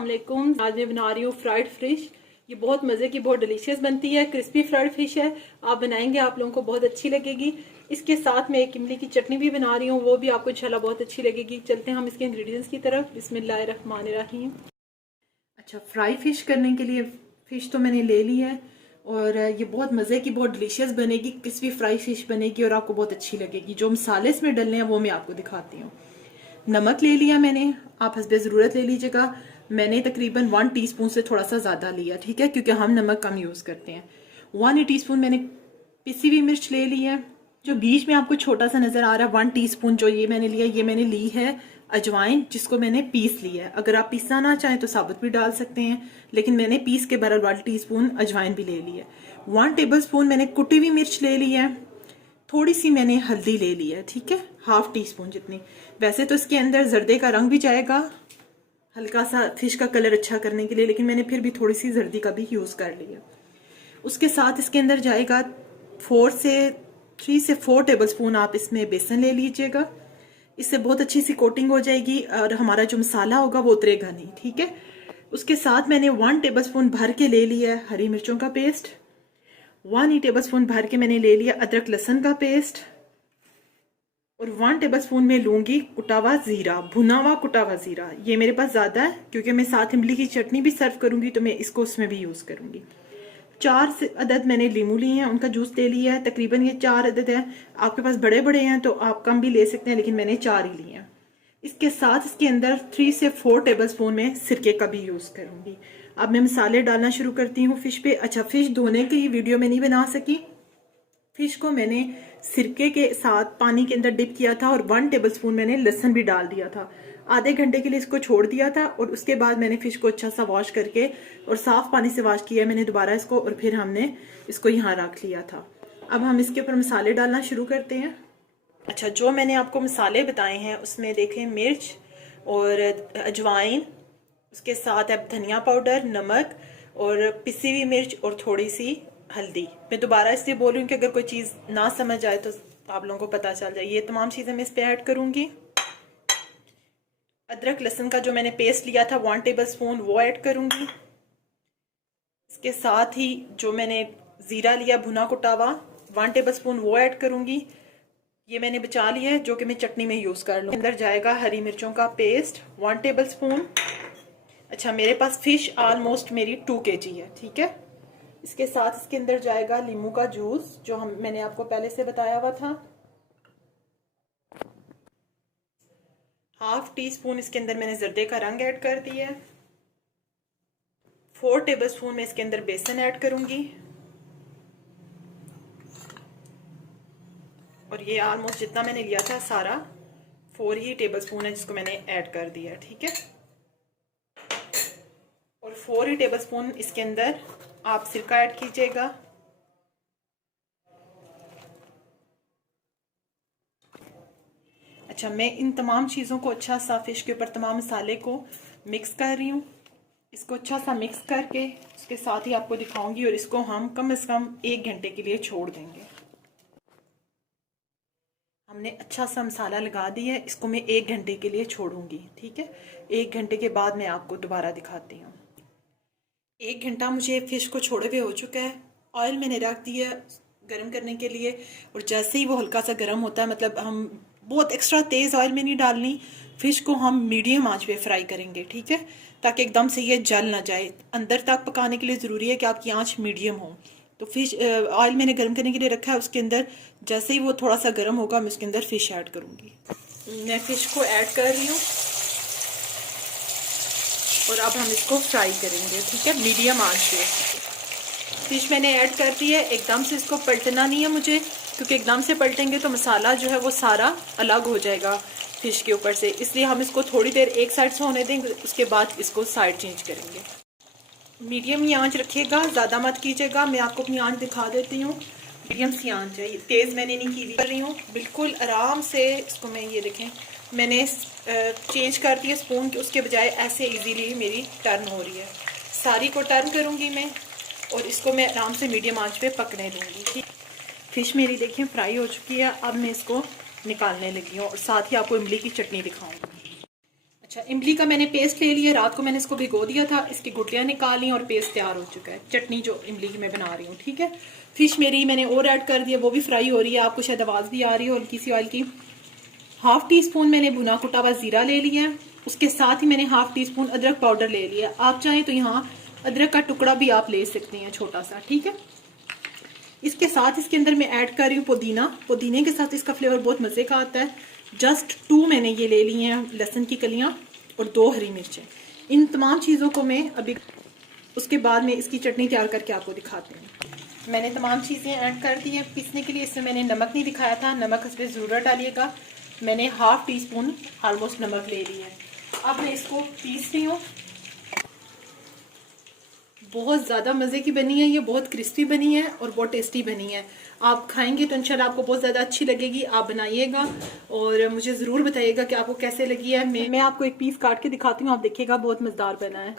अस्सलाम वालेकुम। आज मैं बना रही हूँ फ्राइड फिश। ये बहुत मज़े की, बहुत डिलीशियस बनती है। क्रिस्पी फ्राइड फिश है। आप बनाएंगे, आप लोगों को बहुत अच्छी लगेगी। इसके साथ मैं एक इमली की चटनी भी बना रही हूँ, वो भी आपको इंशाल्लाह बहुत अच्छी लगेगी। चलते हैं हम इसके इंग्रेडिएंट्स की तरफ। बिस्मिल्लाहिर्रहमानिर्रहीम। अच्छा, फ्राई फिश करने के लिए फ़िश तो मैंने ले ली है और ये बहुत मज़े की, बहुत डिलीशियस बनेगी। क्रिस्पी फ्राई फिश बनेगी और आपको बहुत अच्छी लगेगी। जो मसाले इसमें डलने हैं वो मैं आपको दिखाती हूँ। नमक ले लिया मैंने, आप हस्बे ज़रूरत ले लीजिएगा। मैंने तकरीबन 1 टीस्पून से थोड़ा सा ज़्यादा लिया, ठीक है, क्योंकि हम नमक कम यूज़ करते हैं। 1 टीस्पून मैंने पिसी हुई मिर्च ले ली है। जो बीच में आपको छोटा सा नज़र आ रहा है 1 टीस्पून जो ये मैंने लिया, ये मैंने ली है अजवाइन, जिसको मैंने पीस लिया है। अगर आप पीसना ना चाहें तो साबुत भी डाल सकते हैं, लेकिन मैंने पीस के बराबर 1 टीस्पून अजवाइन भी ले ली है। 1 टेबल स्पून मैंने कुटी हुई मिर्च ले ली है। थोड़ी सी मैंने हल्दी ले ली है, ठीक है, 1/2 टीस्पून जितनी। वैसे तो इसके अंदर जर्दे का रंग भी जाएगा, हल्का सा फिश का कलर अच्छा करने के लिए, लेकिन मैंने फिर भी थोड़ी सी जर्दी का भी यूज़ कर लिया। उसके साथ इसके अंदर जाएगा 3 से 4 टेबल स्पून आप इसमें बेसन ले लीजिएगा। इससे बहुत अच्छी सी कोटिंग हो जाएगी और हमारा जो मसाला होगा वो उतरेगा नहीं, ठीक है। उसके साथ मैंने 1 टेबल स्पून भर के ले लिया है हरी मिर्चों का पेस्ट। 1 टेबल स्पून भर के मैंने ले लिया अदरक लहसुन का पेस्ट। और 1 टेबल स्पून में लूंगी कुटा हुआ जीरा, भुना हुआ कुटा हुआ जीरा। ये मेरे पास ज़्यादा है क्योंकि मैं साथ इमली की चटनी भी सर्व करूंगी, तो मैं इसको उसमें भी यूज़ करूंगी। 4 अदद मैंने लीमू लिए हैं, उनका जूस ले लिया है। तकरीबन ये 4 अदद है। आपके पास बड़े बड़े हैं तो आप कम भी ले सकते हैं, लेकिन मैंने 4 ही लिए हैं। इसके साथ इसके अंदर 3 से 4 टेबल स्पून में सिरके का भी यूज़ करूंगी। अब मैं मसाले डालना शुरू करती हूँ फिश पे। अच्छा, फिश धोने की वीडियो में नहीं बना सकी। फिश को मैंने सिरके के साथ पानी के अंदर डिप किया था और 1 टेबल स्पून मैंने लहसुन भी डाल दिया था। आधे घंटे के लिए इसको छोड़ दिया था और उसके बाद मैंने फिश को अच्छा सा वॉश करके और साफ पानी से वॉश किया मैंने दोबारा इसको, और फिर हमने इसको यहाँ रख लिया था। अब हम इसके ऊपर मसाले डालना शुरू करते हैं। अच्छा, जो मैंने आपको मसाले बताए हैं उसमें देखें मिर्च और अजवाइन, उसके साथ अब धनिया पाउडर, नमक और पिसी हुई मिर्च और थोड़ी सी हल्दी। मैं दोबारा इसलिए बोल रही हूँ कि अगर कोई चीज़ ना समझ आए तो आप लोगों को पता चल जाए। ये तमाम चीज़ें मैं इस पर ऐड करूँगी। अदरक लहसुन का जो मैंने पेस्ट लिया था 1 टेबल स्पून, वो ऐड करूँगी। इसके साथ ही जो मैंने ज़ीरा लिया भुना कुटा हुआ 1 टेबल स्पून, वो ऐड करूँगी। ये मैंने बचा लिया है जो कि मैं चटनी में यूज़ कर लूँ। अंदर जाएगा हरी मिर्चों का पेस्ट 1 टेबल स्पून। अच्छा, मेरे पास फिश ऑलमोस्ट मेरी 2 kg है, ठीक है। इसके साथ इसके अंदर जाएगा नींबू का जूस, जो मैंने आपको पहले से बताया हुआ था। 1/2 टीस्पून इसके अंदर मैंने जर्दे का रंग ऐड कर दिया है। 4 टेबल स्पून में इसके अंदर बेसन ऐड करूंगी और ये ऑलमोस्ट जितना मैंने लिया था सारा 4 ही टेबल स्पून है जिसको मैंने ऐड कर दिया, ठीक है। और 4 ही टेबल स्पून इसके अंदर आप सिरका ऐड कीजिएगा। अच्छा, मैं इन तमाम चीज़ों को अच्छा सा फिश के ऊपर तमाम मसाले को मिक्स कर रही हूँ। इसको अच्छा सा मिक्स करके उसके साथ ही आपको दिखाऊंगी और इसको हम कम से कम 1 घंटे के लिए छोड़ देंगे। हमने अच्छा सा मसाला लगा दिया है, इसको मैं 1 घंटे के लिए छोड़ूंगी, ठीक है। 1 घंटे के बाद मैं आपको दोबारा दिखाती हूँ। 1 घंटा मुझे फिश को छोड़े हुए हो चुका है। ऑयल मैंने रख दिया गर्म करने के लिए, और जैसे ही वो हल्का सा गर्म होता है, मतलब हम बहुत एक्स्ट्रा तेज़ ऑयल में नहीं डालनी, फिश को हम मीडियम आंच पे फ्राई करेंगे, ठीक है, ताकि एकदम से ये जल ना जाए। अंदर तक पकाने के लिए ज़रूरी है कि आपकी आंच मीडियम हो। तो फिश ऑयल मैंने गर्म करने के लिए रखा है, उसके अंदर जैसे ही वो थोड़ा सा गर्म होगा मैं उसके अंदर फिश ऐड करूँगी। मैं फिश को ऐड कर रही हूँ और अब हम इसको फ्राई करेंगे, ठीक है, मीडियम आंच पे। फिश मैंने ऐड कर दी है। एकदम से इसको पलटना नहीं है मुझे, क्योंकि एकदम से पलटेंगे तो मसाला जो है वो सारा अलग हो जाएगा फिश के ऊपर से, इसलिए हम इसको थोड़ी देर एक साइड से होने देंगे, उसके बाद इसको साइड चेंज करेंगे। मीडियम ही आंच रखिएगा, ज़्यादा मत कीजिएगा। मैं आपको अपनी आंच दिखा देती हूँ। मीडियम सी आंच है, तेज़ मैंने नहीं की कर रही हूँ, बिल्कुल आराम से इसको मैं, ये देखें मैंने चेंज कर दिया स्पून के, उसके बजाय ऐसे इजीली मेरी टर्न हो रही है। सारी को टर्न करूँगी मैं और इसको मैं आराम से मीडियम आंच पे पकने दूँगी, ठीक। फिश मेरी देखिए फ्राई हो चुकी है। अब मैं इसको निकालने लगी हूँ और साथ ही आपको इमली की चटनी दिखाऊँगी। अच्छा, इमली का मैंने पेस्ट ले लिया, रात को मैंने इसको भिगो दिया था, इसकी गुठलियाँ निकाली और पेस्ट तैयार हो चुका है। चटनी जो इमली की मैं बना रही हूँ, ठीक है। फिश मेरी मैंने और ऐड कर दिया, वो भी फ्राई हो रही है, आपको शायद आवाज़ भी आ रही है हल्की सी ऑयल की। हाफ टी स्पून मैंने भुना कुटा हुआ जीरा ले लिया है, उसके साथ ही मैंने हाफ टी स्पून अदरक पाउडर ले लिया। आप चाहें तो यहाँ अदरक का टुकड़ा भी आप ले सकती हैं, छोटा सा, ठीक है। इसके साथ इसके अंदर मैं ऐड कर रही हूँ पुदीना। पुदीने के साथ इसका फ्लेवर बहुत मज़े का आता है। जस्ट 2 मैंने ये ले ली हैं लहसुन की कलियाँ और 2 हरी मिर्चें। इन तमाम चीज़ों को मैं अभी उसके बाद में इसकी चटनी तैयार करके आपको दिखाती हूँ। मैंने तमाम चीज़ें ऐड कर दी हैं पीसने के लिए। इसमें मैंने नमक नहीं दिखाया था, नमक इस पर ज़रूर डालिएगा। मैंने हाफ टी स्पून ऑलमोस्ट नमक ले लिया है। अब मैं इसको पीस रही हूँ। बहुत ज़्यादा मज़े की बनी है ये, बहुत क्रिस्पी बनी है और बहुत टेस्टी बनी है। आप खाएंगे तो इंशाल्लाह आपको बहुत ज़्यादा अच्छी लगेगी। आप बनाइएगा और मुझे ज़रूर बताइएगा कि आपको कैसे लगी है। मैं आपको एक पीस काट के दिखाती हूँ, आप देखिएगा बहुत मज़ेदार बना है।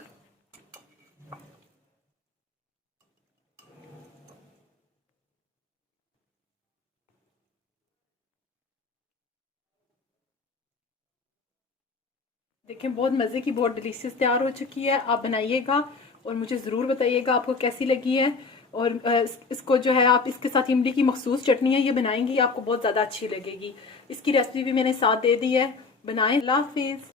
देखें, बहुत मज़े की, बहुत डिलीशियस तैयार हो चुकी है। आप बनाइएगा और मुझे ज़रूर बताइएगा आपको कैसी लगी है। और इसको जो है आप इसके साथ इमली की मखसूस चटनी है, ये बनाएंगी आपको बहुत ज़्यादा अच्छी लगेगी। इसकी रेसिपी भी मैंने साथ दे दी है, बनाएं। अल्लाह हाफिज़।